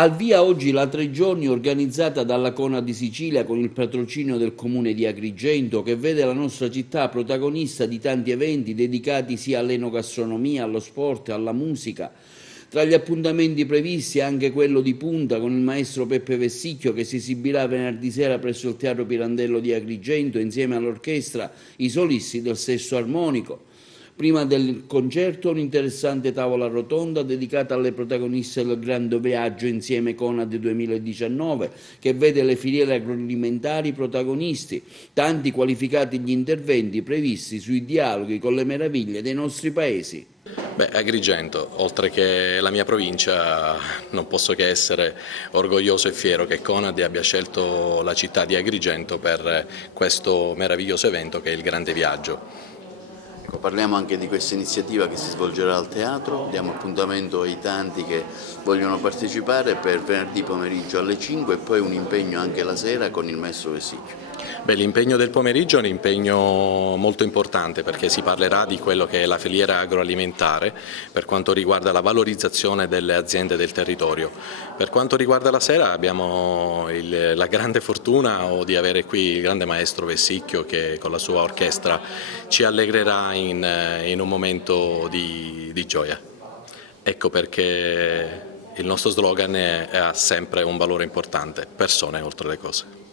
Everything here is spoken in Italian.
Al via oggi la 3 giorni organizzata dalla Conad di Sicilia con il patrocinio del comune di Agrigento, che vede la nostra città protagonista di tanti eventi dedicati sia all'enogastronomia, allo sport, alla musica. Tra gli appuntamenti previsti anche quello di punta con il maestro Peppe Vessicchio, che si esibirà venerdì sera presso il Teatro Pirandello di Agrigento insieme all'orchestra I Solisti del Sesto Armonico. Prima del concerto un'interessante tavola rotonda dedicata alle protagoniste del Grande Viaggio insieme Conad 2019, che vede le filiere agroalimentari protagonisti, tanti qualificati gli interventi previsti sui dialoghi con le meraviglie dei nostri paesi. Agrigento, oltre che la mia provincia, non posso che essere orgoglioso e fiero che Conad abbia scelto la città di Agrigento per questo meraviglioso evento che è il Grande Viaggio. Ecco, parliamo anche di questa iniziativa che si svolgerà al teatro, diamo appuntamento ai tanti che vogliono partecipare per venerdì pomeriggio alle 5 e poi un impegno anche la sera con il maestro Vessicchio. L'impegno del pomeriggio è un impegno molto importante perché si parlerà di quello che è la filiera agroalimentare per quanto riguarda la valorizzazione delle aziende del territorio. Per quanto riguarda la sera abbiamo la grande fortuna di avere qui il grande maestro Vessicchio che con la sua orchestra ci allegrerà in un momento di gioia. Ecco perché il nostro slogan ha sempre un valore importante: persone oltre le cose.